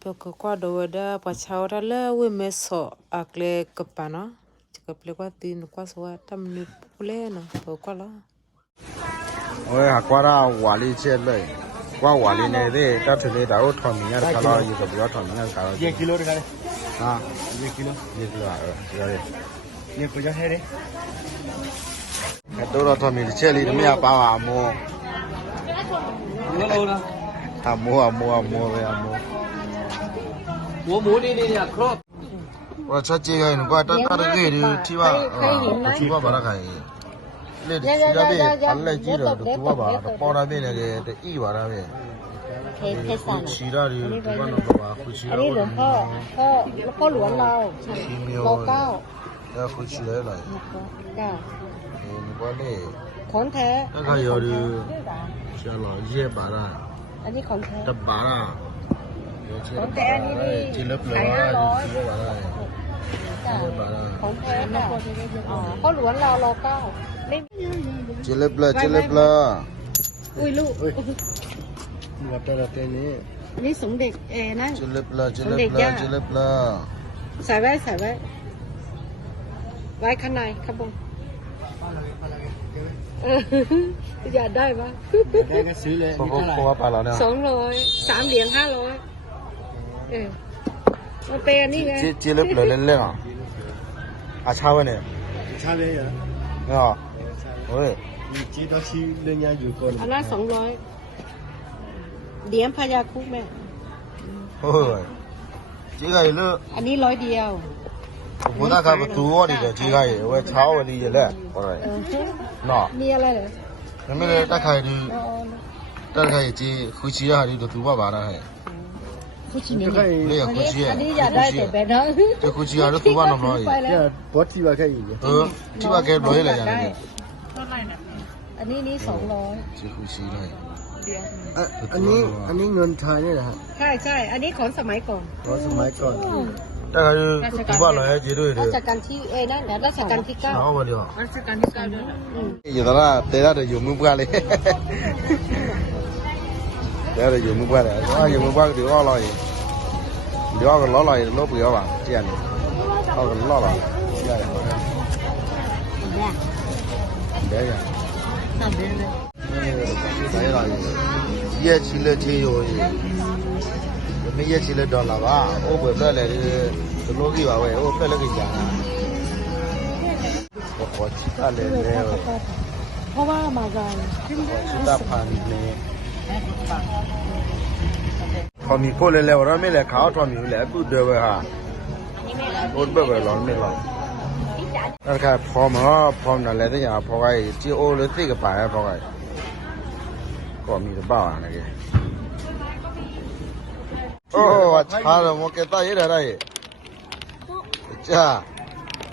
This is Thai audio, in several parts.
Peko kwa dowada pachawra la we meso akle kapana chikaple kwa tin kwa swa tamni pulena kwa la ôi qua ra quả li chếtเลยqua quả li này thì ta thử lấy đào thòn mình nhá cái lo gì cái béo thòn mình nhá cái lo gì kilo đi cái à kilo à rồi nhiều cái cho hết đấy cái đồ đó thòn mình chết đi nó bao à mua mua đâu đó mua về mua đi à crop 我这几个人过到到那个的去吧去吧把它开那其他的本来记得都去吧把包那边那个的一吧那边其他的不管那个吧回去了我พ่อหลวงเรารอเก้า要回去来了 จ้ะ 你管嘞 ของแท้ 那个有的像老爷把它 อันนี้ของแท้ 的把它ของแท้อันนี้นี่ 记了不了 ขาย 啊 500 记了把它 จ้ะ 记了把它 ของแท้จ้ะพ่อหลวงเรารอเก้าไม่ 记了不了记了不了 อุ้ยลูก mua cái là cái này อันนี้สมเด็จนั่น 记了不了记了不了记了不了 ใส่ไว้ไว้ข้างในครับผมอยากได้ปะ đây cái xứ này พวกปลาเราเนี่ย 200 3 เหรียญ 500มันเป็นอันนี้ไง จีเล็บเลยเล่นๆอ่ะอาชาวันเนี่ย 差别呀 เนี่ยโอ้ย 你知道是人家有个 อันละ200 เหรียญพญาคุกแม่ โอ้ยจีไก่เลือ อันนี้100 เดียว ผมน่าจะประตูว่าดีเลยจีไก่ไว้เช้าวันนี้แหละอะไรเนาะ มีอะไรเหรอ นั่นไม่ได้ตะไคร้ดูตะไคร้จีคุยชีอะไรดูตัวบ้าๆนะให้ ผู้ชินี่ 这个 เรียกคุยชี อันนี้อยากได้แต่แบบนั้น จะคุยชีอะไรตัวบ้าน้องน้อย ไปแล้ว 要多几百块一点 ที่ว่าแกรวยอะไรอย่างเงี้ย อันนี้นี่200 จีคุยชีเลย อันนี้เงินไทยนี่แหละฮะ ใช่อันนี้ของสมัยก่อน ตอนสมัยก่อน ตะไคร้ตัวบ้าเลยจีด้วย รา เด้ ชการที่นั่นราชการที่ เช้า 9 วันเดียว รัชกาลที่9ด้วย อยู่ตลาดเตะได้อยู่มือเปล่าเลยเตะได้อยู่มือเปล่าเลยว่าอยู่มือเปล่าเดี๋ยวก็ลอยเดี๋ยวก็ล้อลอยล้อเปล่าบ้างเจียนเอาก็ล้อบ้างเจียนเดี๋ยวอย่าง นั่นเลย เดี๋ยวอะไรเยี่ยชิลเที่ยวไม่เยี่ยชิลดอลลาร์บ้าโอ้เปิดเลยโลกี้บ้าเว้ยโอ้เปิดเลยกี่จานโอ้โหชิตาเลยเลย เพราะว่ามากัน ชิตาพันเนี่ยทอมีโพลเลยเราไม่เลยขาวทอมีเลยกูเดือดฮะโอ้เบื่อร้อนไม่ร้อนนะครับพอมาพอนั่นแหละที่อย่างพอไอ้จีโอเลยตีกับป่าพอไอ้ก็มีแต่บ้าอะไรกันโอ้ว่าช้าแล้วมาเก็ตตาเยอะได้จ้า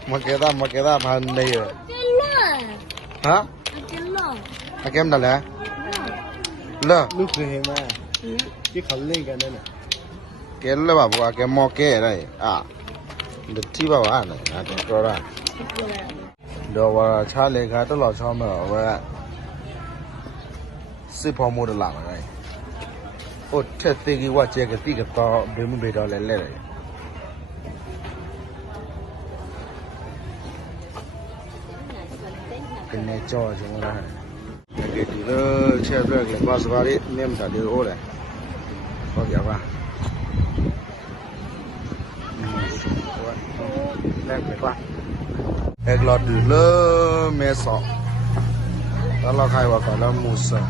มาเก็ตตาพันนี่ฮะอาเกมนั่นแหละเลิก ลูกเคยเห็นไหมที่เขาเล่นกันนั่นน่ะ เกลเลยแบบว่าแกมอเก้ได้อ่ะเด็กที่แบบว่าเนี่ยนะตัวละเดี๋ยวว่าชาเลขาตลอดชอบมาว่าสิพอมูดหลังอะไรโอ้เทติกีว่าเจ๊กตีกับต่อเบมุเบดอลเล่เป็นเนจอจังเลยเด็กดีเลยเชื่อเรื่องเลยว่าสบายเนี่ยมันจะดีโอ้เลยก็อย่างว่าแรกเลยป่ะเอกหลอดดูเลยเมสอแล้วเราใครว่าก่อนแล้วมูเสือ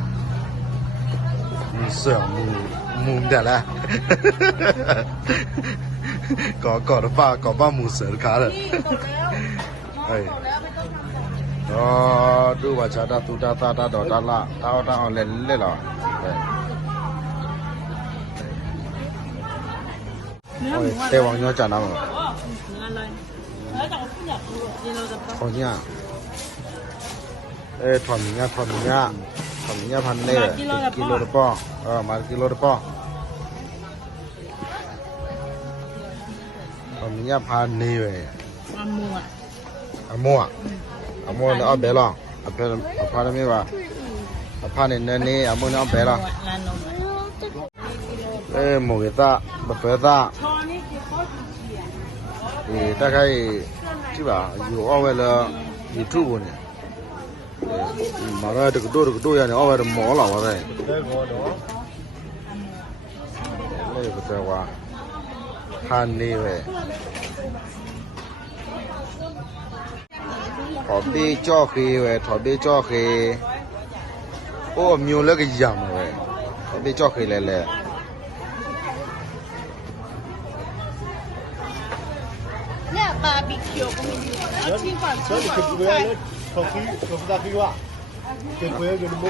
มูเดี๋ยวละก่อนป้ามูเสือขาเลยเฮ้ยอ๋อดูว่าจะได้ตูตาดอตาละตาเอาเล่นหรอเต้วังย้อนจานน้ำของเนี่ยถอนเนี่ยพันเลยกิโลละป้อมากิโลละป้อถอนเนี่ยพันนี่เว้ยมัวเนี่ยเอาเบลล์เอาพันไม่ว่าเอาพันเนี่ยนี่เอามัวเนี่ยเอาเบลล์某个大不白大，大概是吧？有二外了，有住过呢。马上这个多呀，你二外的毛了我在。那个在话，看那位。ถอดเจ้าเคเว้ยถอดเจ้าเคโอ้มีอยู่แล้วก็ยำเว้ยถอดเจ้าเคเลย เนี่ยบาร์บีคิวก็มีอยู่ที่ฝั่ง 这里可不要了，烤鸡，可不大可以哇，给不要给你们。